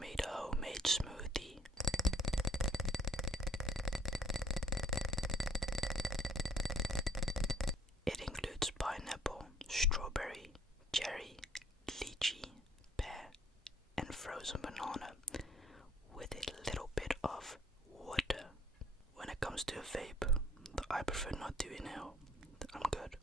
made a homemade smoothie. It includes pineapple, strawberry, cherry, lychee, pear, and frozen banana with a little bit of water. When it comes to a vape, I prefer not to inhale. I'm good.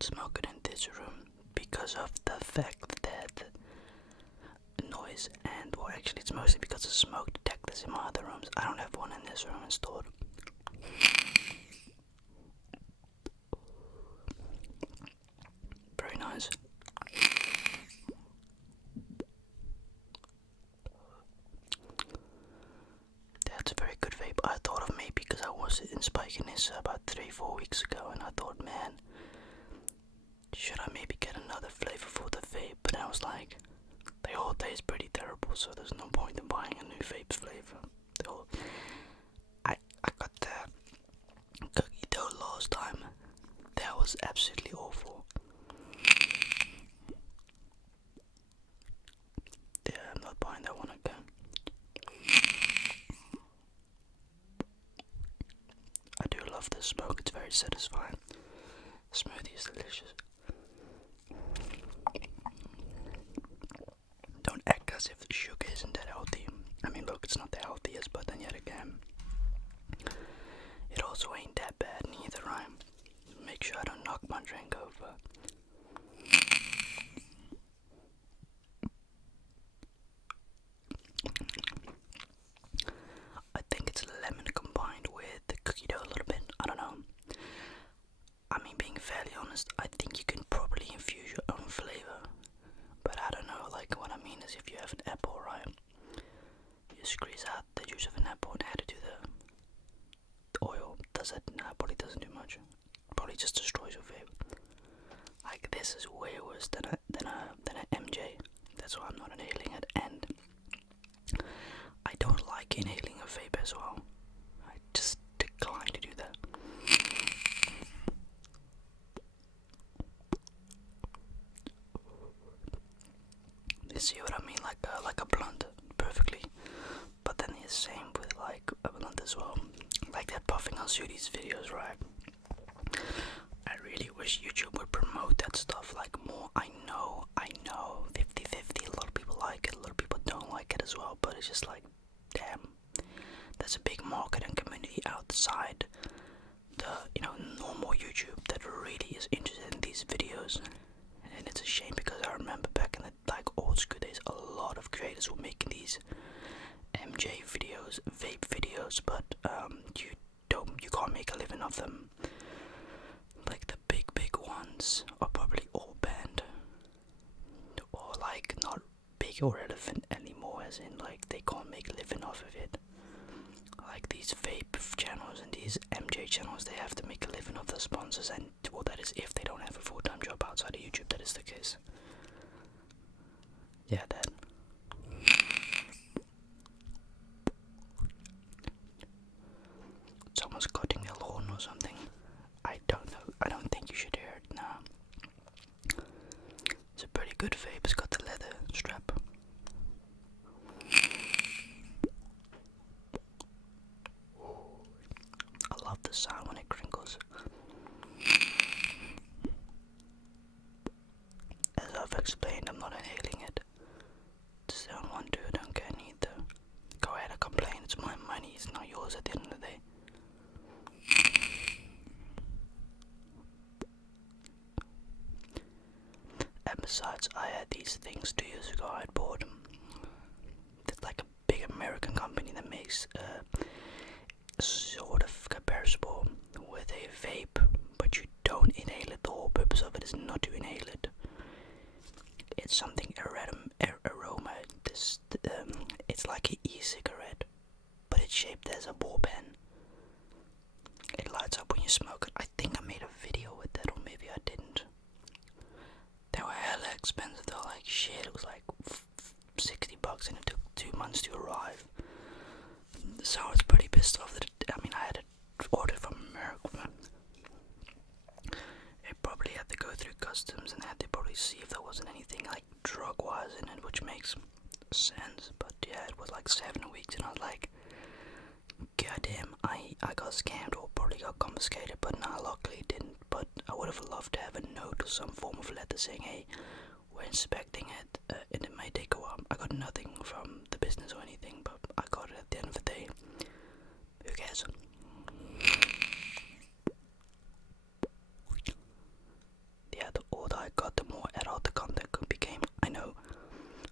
Smoke it in this room because of the fact that noise and, well, actually it's mostly because of smoke detectors in my other rooms. I don't have one in this room installed. Very nice. That's a very good vape. I thought of maybe because I was in Spiking this about 3-4 weeks ago, and I thought, man, should I maybe get another flavor for the vape? But I was like, they all taste pretty terrible, so there's no point in buying a new vape flavor. I got the cookie dough last time. That was absolutely awful. Yeah, I'm not buying that one again. I do love the smoke, it's very satisfying. The smoothie is delicious. Don't act as if sugar isn't that healthy. I mean, look, it's not the healthiest, but then yet again, it also ain't that bad neither, right? Make sure I don't knock my drink over. I think it's lemon combined with the cookie dough a little bit. I don't know. I mean, being fairly honest, I think you can probably infuse your own flavor. But I don't know, like what I mean is if you have an apple, right? You squeeze out the juice of an apple and add it to the oil. Does it? Nah, probably doesn't do much. Probably just destroys your vape. Like, this is way worse than a MJ. That's why I'm not inhaling it, and I don't like inhaling a vape as well. I just decline to do that. You see what I mean? Like a blunt, perfectly. But then the same with like a blunt as well. Like that puffing on Sudi's videos, right? I really wish YouTube would promote that stuff like more. I know, 50-50. A lot of people like it, a lot of people don't like it as well. But it's just like, damn, there's a big market and community outside the, normal YouTube that really is interested in these videos. And it's a shame because I remember back in the old school days, a lot of creators were making these MJ videos, vape videos, but you can't make a living off them. Like the big ones are probably all banned, or like not big or relevant anymore, as in like they can't make a living off of it. Like these vape channels and these MJ channels, they have to make a living off the sponsors, and well, that is if they don't have a full-time job outside of YouTube. That is the case. Yeah, that. Someone's cutting their lawn or something. I don't know. I don't think you should hear it now. It's a pretty good vape. It's got the leather strap. I love the sound when it crinkles. As I've explained, I'm not inhaling it. Just don't want to, don't care neither. Go ahead and complain. It's my money. It's not yours at the end of the day. And besides, I had these things 2 years ago. I bought them. It's like a big American company that makes sort of comparable with a vape, but you don't inhale it. The whole purpose of it is not to inhale it. It's something aroma. It's like an e-cigarette, but it's shaped as a ball pen. It lights up when you smoke it. I think I made a video with that, or maybe I didn't. They were hella expensive though, like shit. It was like $60 and it took 2 months to arrive. So I was pretty pissed off that I had it ordered from America. It customs and had to probably see if there wasn't anything like drug-wise in it, which makes sense. But yeah, it was like 7 weeks, and I was like, goddamn, I got scammed or probably got confiscated, but nah, luckily it didn't. But I would have loved to have a note or some form of letter saying, hey, we're inspecting it, and it may take a while. I got nothing from the business or anything, but I got it at the end of the day. Who cares? Yeah, the older I got, the more adult the content became. I know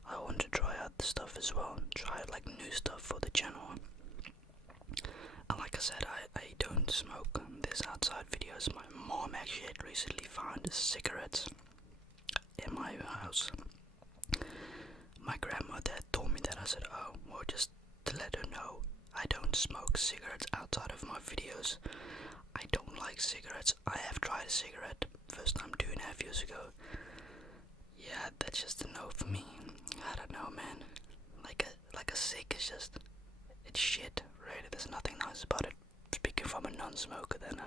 I want to try out the stuff as well, try like new stuff for the channel. And like I said, I don't smoke. There's outside videos. My mom actually had recently found cigarettes in my house. My grandmother had told me that. I said, oh, well, just to let her know, I don't smoke cigarettes outside of my videos. I don't like cigarettes. I have tried a cigarette first time 2.5 years ago. Yeah, that's just a no for me. I don't know, man. Like a cig is just, it's shit, really. There's nothing nice about it. Speaking from a non-smoker, then.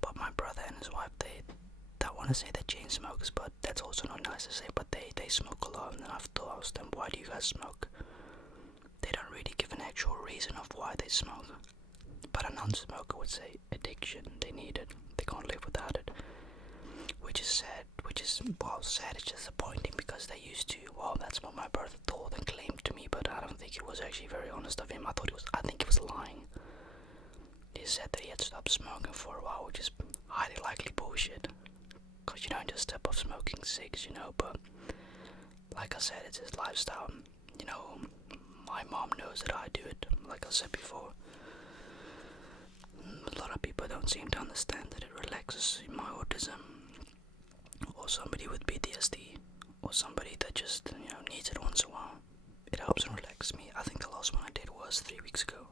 But my brother and his wife, they want to say they're chain smokers, but that's also not nice to say. But they smoke a lot, and I've asked them, why do you guys smoke? They don't really give an actual reason of why they smoke. But a non-smoker would say addiction. They need it. They can't live without it. Which is sad. Sad. It's disappointing because they used to. Well, that's what my brother told and claimed to me, but I don't think it was actually very honest of him. I think he was lying. He said that he had stopped smoking for a while, which is highly likely bullshit. Because you don't just step off smoking cigs, but like I said, it's his lifestyle. My mom knows that I do it, like I said before. A lot of people don't seem to understand that it relaxes my autism, or somebody with PTSD, or somebody that just needs it once in a while. It helps and relaxes me. I think the last one I did was 3 weeks ago.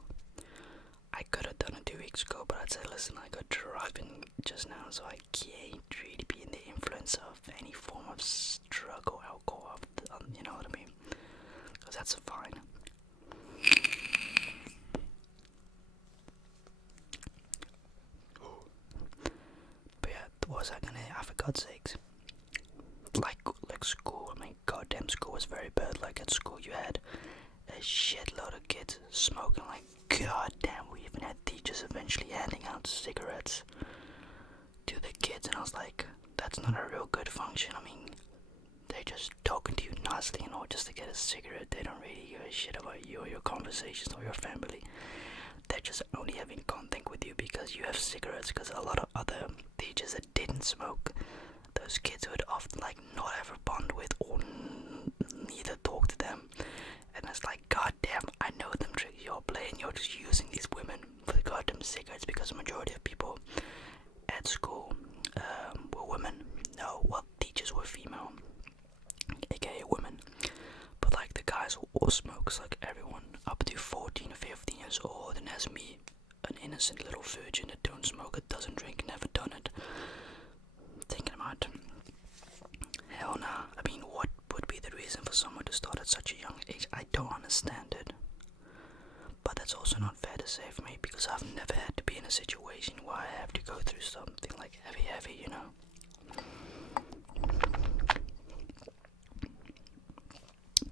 I could have done it 2 weeks ago, but I'd say, listen, I got driving just now, so I can't really be in the influence of any form of drug or alcohol, you know what I mean? Because that's fine. But yeah, what was I gonna, for God's sakes? Like school, I mean, goddamn, school was very bad. Like at school you had a shitload of kids smoking, like goddamn, we even had teachers eventually handing out cigarettes to the kids, and I was like, that's not a real good function. I mean, they're just talking to you nicely, just to get a cigarette. They don't really give a shit about you or your conversations or your family. They're just only having contact with you because you have cigarettes, because a lot of other teachers that didn't smoke, those kids would often not have a bond with or neither talk to them. And it's like, goddamn, I know them tricks you're playing. You're just using these women for the goddamn cigarettes, because the majority of people at school were women. No, well, teachers were female, aka women. But the guys who all smokes, everyone up to 14 or 15 years old, and as me, an innocent little virgin that don't smoke, that doesn't drink, never done it. Thinking about, hell nah. I mean, what would be the reason for someone to start at such a young age? I don't understand it. But that's also not fair to say for me, because I've never had to be in a situation where I have to go through something like heavy,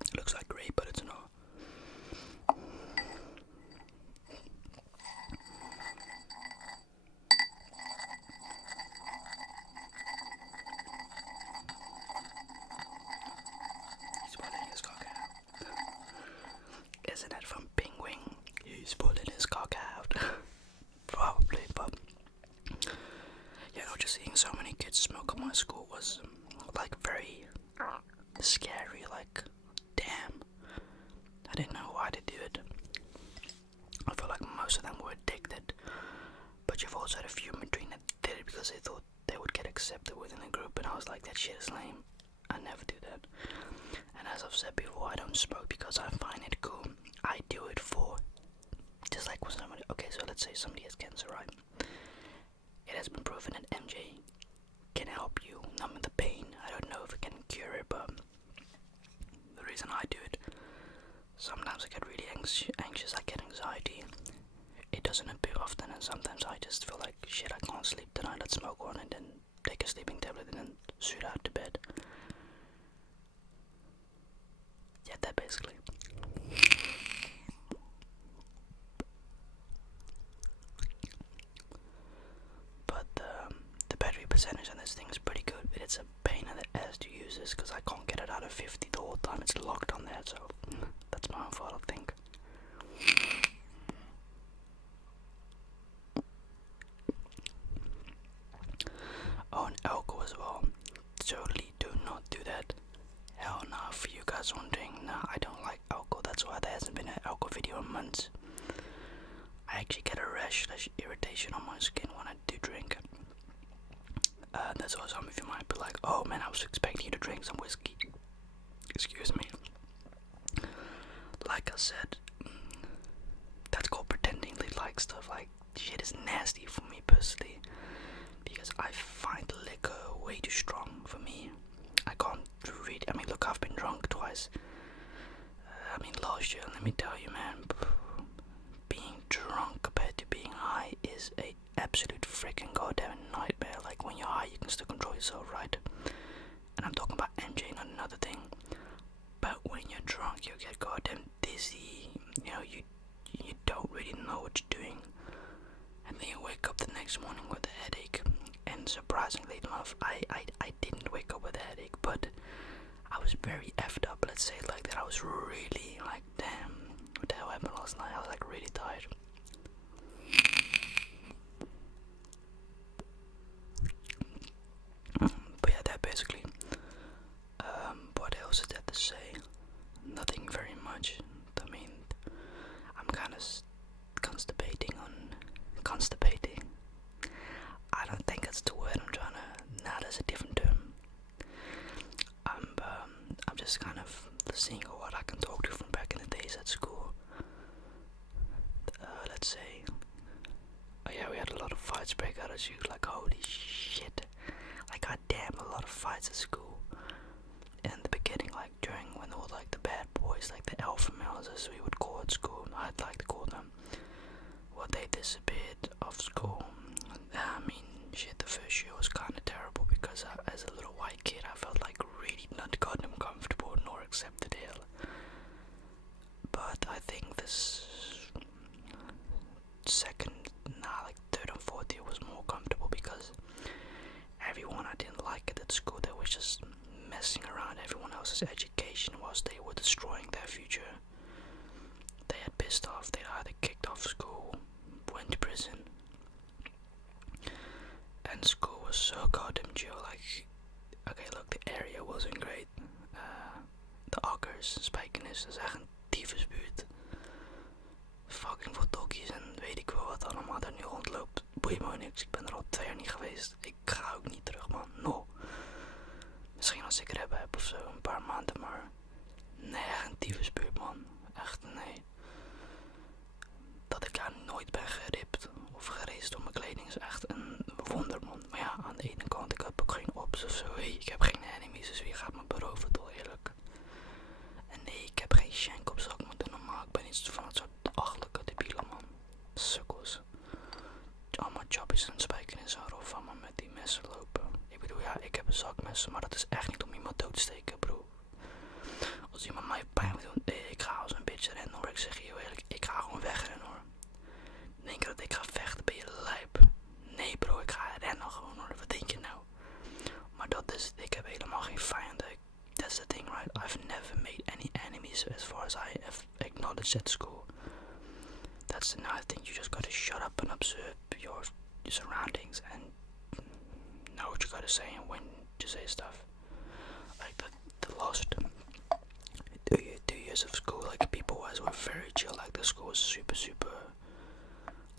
It looks like grape, but it's not. He's pulling his cock out. Isn't that from Penguin? He's pulling his cock out. Probably, but just seeing so many kids smoke at my school was very scary. Damn, I didn't know why they do it. I feel like most of them were addicted, but you've also had a few in between that did it because they thought they would get accepted within the group, and I was like, that shit is lame. I never do that. And as I've said before, I don't smoke because I find it cool. I do it for, just like when somebody, okay, so let's say somebody has cancer, right? It has been proven that MJ can help you numb the pain. I don't know if it can cure it, but the reason I do it, sometimes I get really anxious, I get anxiety. It doesn't appear often, and sometimes I just feel like, shit, I can't sleep tonight, let's smoke one and then take a sleeping tablet and then shoot out to bed. Yeah, that basically. But the battery percentage on this thing is pretty good, but it's a pain in the ass to use this because I can't get it out of 50 the whole time. It's locked on there, so that's my own fault, I think. Oh, and alcohol as well. Totally do not do that. Hell no, for you guys wondering, no, I don't like alcohol. That's why there hasn't been an alcohol video in months. I actually get a rash / irritation on my skin when I do drink. That's why some of you might be like, oh man, I was expecting you to drink some whiskey. Excuse me. Like I said, that's called pretending they like stuff. Like, shit is nasty for me personally. Because I find liquor way too strong for me. I can't read. I mean, look, I've been drunk twice. Last year, let me tell you, man, being drunk compared to being high is a absolute freaking goddamn nightmare. Like, when you're high, you can still control yourself, right? And I'm talking about MJ, not another thing. But when you're drunk, you get goddamn dizzy. You know, you don't really know what you're doing. And then you wake up the next morning with a headache. And surprisingly enough, I didn't wake up with a headache, but I was very effed up, let's say it like that. I was really like, damn, what the hell happened last night? I was like really tired. But yeah, that basically. What else is there to say? Nothing very much. I mean, I'm kind of constipating. I don't think that's the word I'm trying to. Nah, that's a different term. I'm just kind of seeing what I can talk to from back in the days at school. Let's say. Oh yeah, we had a lot of fights break out at school. Like, holy shit. Like, goddamn, a lot of fights at school. In the beginning, like during when they were like the bad boys, like the alpha males as we would call at school, I'd like to call them. Well, they disappeared off school. I mean, shit, the first year was kind of terrible because as a little white kid, I felt like really not goddamn comfortable nor accepted here. But I think this like third and fourth year was more comfortable because everyone I didn't like it at school, they were just messing around everyone else's education whilst they were destroying their future. They had pissed off, they either kicked off school, went to prison, and school was so goddamn chill. Like, okay, look, the area wasn't great. De akkers, Spijkenis, dat is echt een tyfusbuurt. Fucking veel tokkies en weet ik wel wat allemaal daar nu rondloopt. Boeit me niks, ik ben er al 2 jaar niet geweest. Ik ga ook niet terug, man. No. Misschien als ik er heb of zo, een paar maanden, maar nee, echt een tyfusbuurt, man. Echt, nee. Dat ik daar nooit ben geript of gereisd door mijn kleding is echt een wonder, man. Maar ja, aan de ene kant, ik heb ook geen ops of zo. Hey, ik heb geen enemies, dus wie gaat me beroven, toch eerlijk. En nee, ik heb geen shank op zak moeten normaal. Ik ben iets van het soort achterlijke debielen, man. Sukkels. Allemaal choppies en spijkers en rof allemaal met die messen lopen. Ik bedoel, ja, ik heb een zakmessen, maar dat is echt niet om iemand dood te steken, bro. Als iemand mij pijn wil doen, ik ga als een bitch rennen, hoor. Ik zeg je heel eerlijk, ik ga gewoon wegrennen, hoor. Denk je dat ik ga vechten, ben je lijp? Nee, bro, ik ga rennen gewoon, hoor. Wat denk je nou? Maar dat is, ik heb helemaal geen vijanden. That's the thing, right? I've never made any enemies as far as I have acknowledged at school. That's another thing. You just gotta shut up and observe your surroundings and know what you gotta say and when to say stuff. Like the last 2 years of school, like people-wise, were very chill. Like the school was super,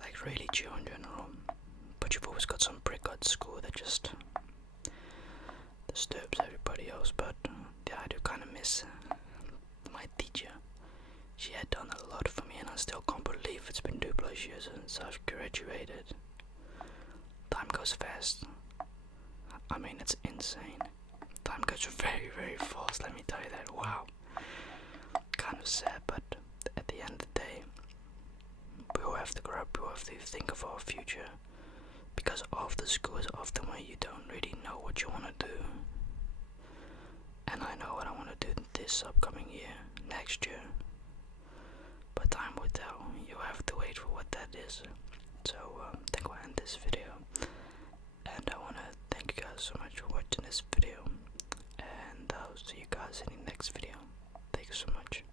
like really chill in general. But you've always got some prick at school that just disturbs everybody else. But yeah, I do kind of miss my teacher. She had done a lot for me, and I still can't believe it's been 2+ years since I've graduated. Time goes fast. I mean, it's insane. Time goes very, very fast, let me tell you that. Wow. Kind of sad, but at the end of the day, we all have to grow up, we all have to think of our future. Because after school is often when you don't really know what this upcoming year, next year. But time will tell. You have to wait for what that is. So I think we'll end this video. And I want to thank you guys so much for watching this video. And I'll see you guys in the next video. Thank you so much.